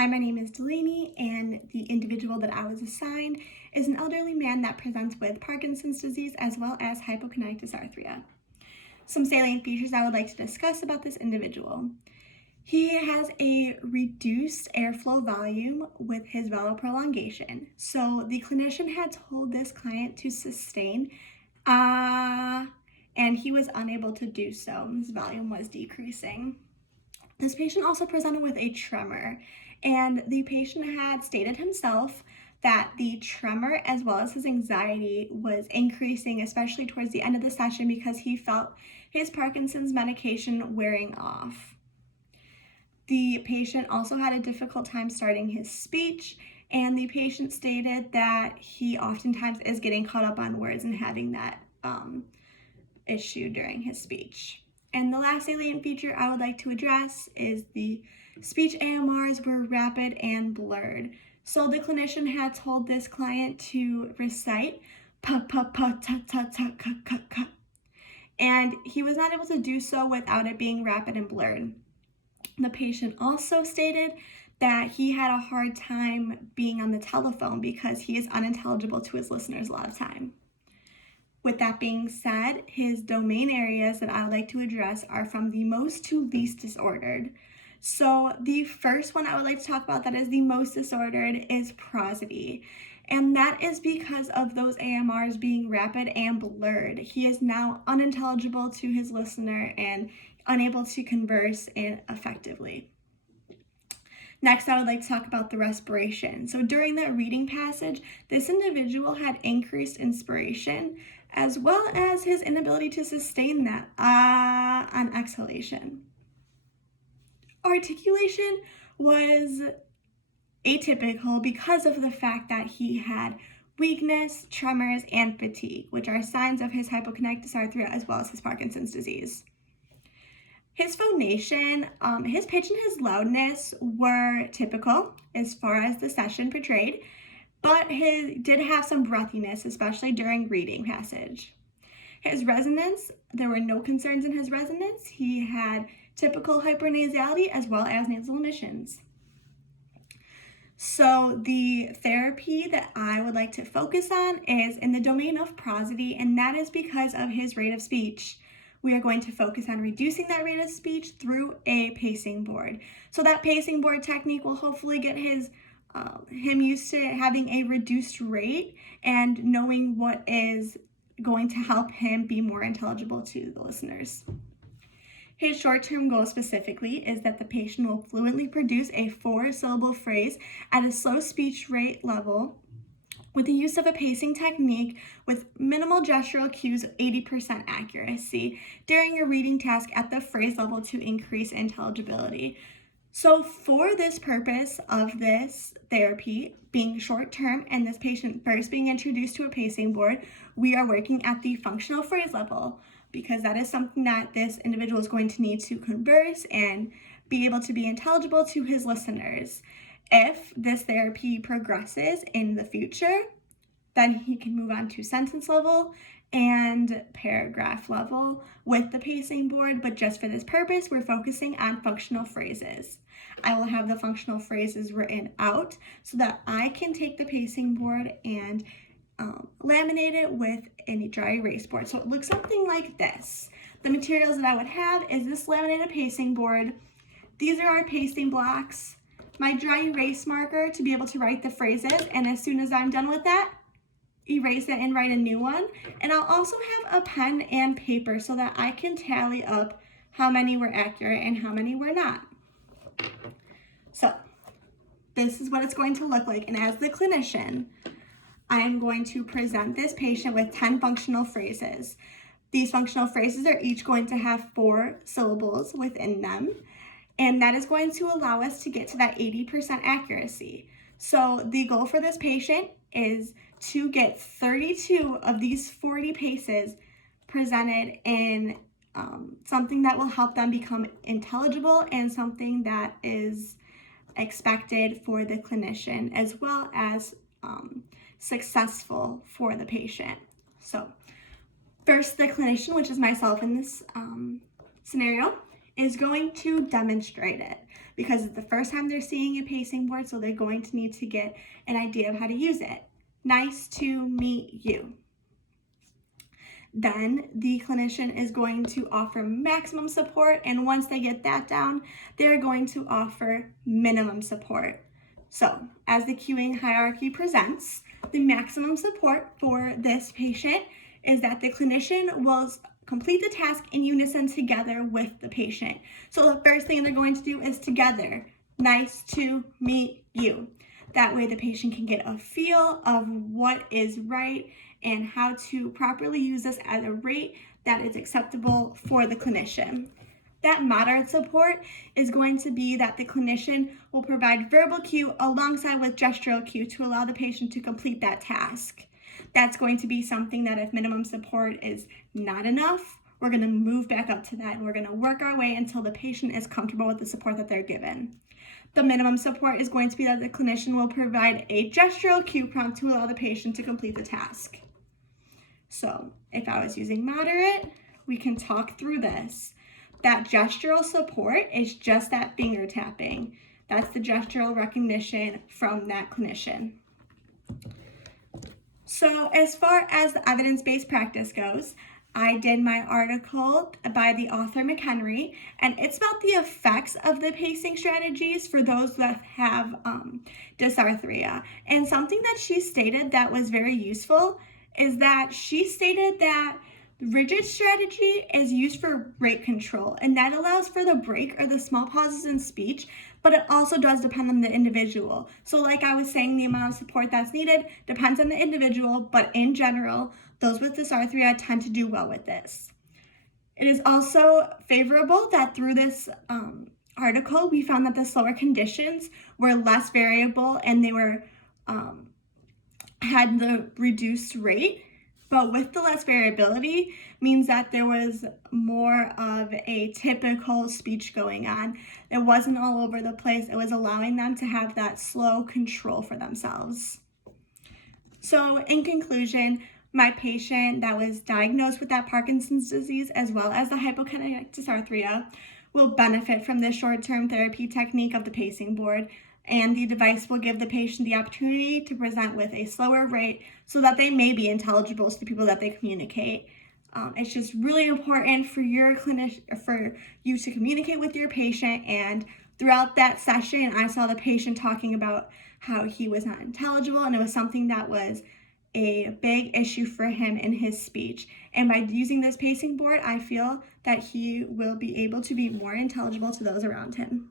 Hi, my name is Delaney, and the individual that I was assigned is an elderly man that presents with Parkinson's disease as well as hypokinetic dysarthria. Some salient features I would like to discuss about this individual. He has a reduced airflow volume with his vowel prolongation. So the clinician had told this client to sustain and he was unable to do so. His volume was decreasing. This patient also presented with a tremor, and the patient had stated himself that the tremor as well as his anxiety was increasing, especially towards the end of the session because he felt his Parkinson's medication wearing off. The patient also had a difficult time starting his speech, and the patient stated that he oftentimes is getting caught up on words and having that issue during his speech. And the last salient feature I would like to address is the speech AMRs were rapid and blurred. So the clinician had told this client to recite pa pa pa ta ta ta ka ka ka, and he was not able to do so without it being rapid and blurred. The patient also stated that he had a hard time being on the telephone because he is unintelligible to his listeners a lot of time. With that being said, his domain areas that I would like to address are from the most to least disordered. So the first one I would like to talk about that is the most disordered is prosody. And that is because of those AMRs being rapid and blurred. He is now unintelligible to his listener and unable to converse effectively. Next, I would like to talk about the respiration. So during that reading passage, this individual had increased inspiration as well as his inability to sustain that on exhalation. Articulation was atypical because of the fact that he had weakness, tremors, and fatigue, which are signs of his hypokinetic dysarthria as well as his Parkinson's disease. His phonation, his pitch and his loudness were typical as far as the session portrayed, but he did have some breathiness, especially during reading passage. His resonance, there were no concerns in his resonance. He had typical hypernasality as well as nasal emissions. So the therapy that I would like to focus on is in the domain of prosody, and that is because of his rate of speech. We are going to focus on reducing that rate of speech through a pacing board. So that pacing board technique will hopefully get him used to having a reduced rate and knowing what is going to help him be more intelligible to the listeners. His short-term goal specifically is that the patient will fluently produce a 4-syllable phrase at a slow speech rate level with the use of a pacing technique with minimal gestural cues of 80% accuracy during a reading task at the phrase level to increase intelligibility. So for this purpose of this therapy being short-term and this patient first being introduced to a pacing board, we are working at the functional phrase level because that is something that this individual is going to need to converse and be able to be intelligible to his listeners. If this therapy progresses in the future, then he can move on to sentence level and paragraph level with the pacing board, but just for this purpose, we're focusing on functional phrases. I will have the functional phrases written out so that I can take the pacing board and laminate it with a dry erase board. So it looks something like this. The materials that I would have is this laminated pacing board. These are our pacing blocks, my dry erase marker to be able to write the phrases, and as soon as I'm done with that, erase it and write a new one. And I'll also have a pen and paper so that I can tally up how many were accurate and how many were not. So this is what it's going to look like. And as the clinician, I am going to present this patient with 10 functional phrases. These functional phrases are each going to have 4 syllables within them. And that is going to allow us to get to that 80% accuracy. So the goal for this patient is to get 32 of these 40 paces presented in something that will help them become intelligible and something that is expected for the clinician as well as successful for the patient. So first, the clinician, which is myself in this scenario, is going to demonstrate it because it's the first time they're seeing a pacing board, so they're going to need to get an idea of how to use it. Nice to meet you. Then the clinician is going to offer maximum support, and once they get that down, they're going to offer minimum support. So as the cueing hierarchy presents, the maximum support for this patient is that the clinician will complete the task in unison together with the patient. So the first thing they're going to do is together. Nice to meet you. That way the patient can get a feel of what is right and how to properly use this at a rate that is acceptable for the clinician. That moderate support is going to be that the clinician will provide verbal cue alongside with gestural cue to allow the patient to complete that task. That's going to be something that if minimum support is not enough, we're going to move back up to that and we're going to work our way until the patient is comfortable with the support that they're given. The minimum support is going to be that the clinician will provide a gestural cue prompt to allow the patient to complete the task. So if I was using moderate, we can talk through this. That gestural support is just that finger tapping. That's the gestural recognition from that clinician. So as far as the evidence-based practice goes, I did my article by the author McHenry, and it's about the effects of the pacing strategies for those that have dysarthria. And something that she stated that was very useful is that she stated that rigid strategy is used for rate control, and that allows for the break or the small pauses in speech, but it also does depend on the individual. So like I was saying, the amount of support that's needed depends on the individual, but in general, those with dysarthria tend to do well with this. It is also favorable that through this article, we found that the slower conditions were less variable and they were had the reduced rate. But with the less variability means that there was more of a typical speech going on. It wasn't all over the place. It was allowing them to have that slow control for themselves. So in conclusion, my patient that was diagnosed with that Parkinson's disease as well as the hypokinetic dysarthria will benefit from this short-term therapy technique of the pacing board, and the device will give the patient the opportunity to present with a slower rate so that they may be intelligible to the people that they communicate. It's just really important for your for you to communicate with your patient, and throughout that session, I saw the patient talking about how he was not intelligible, and it was something that was a big issue for him in his speech. And by using this pacing board, I feel that he will be able to be more intelligible to those around him.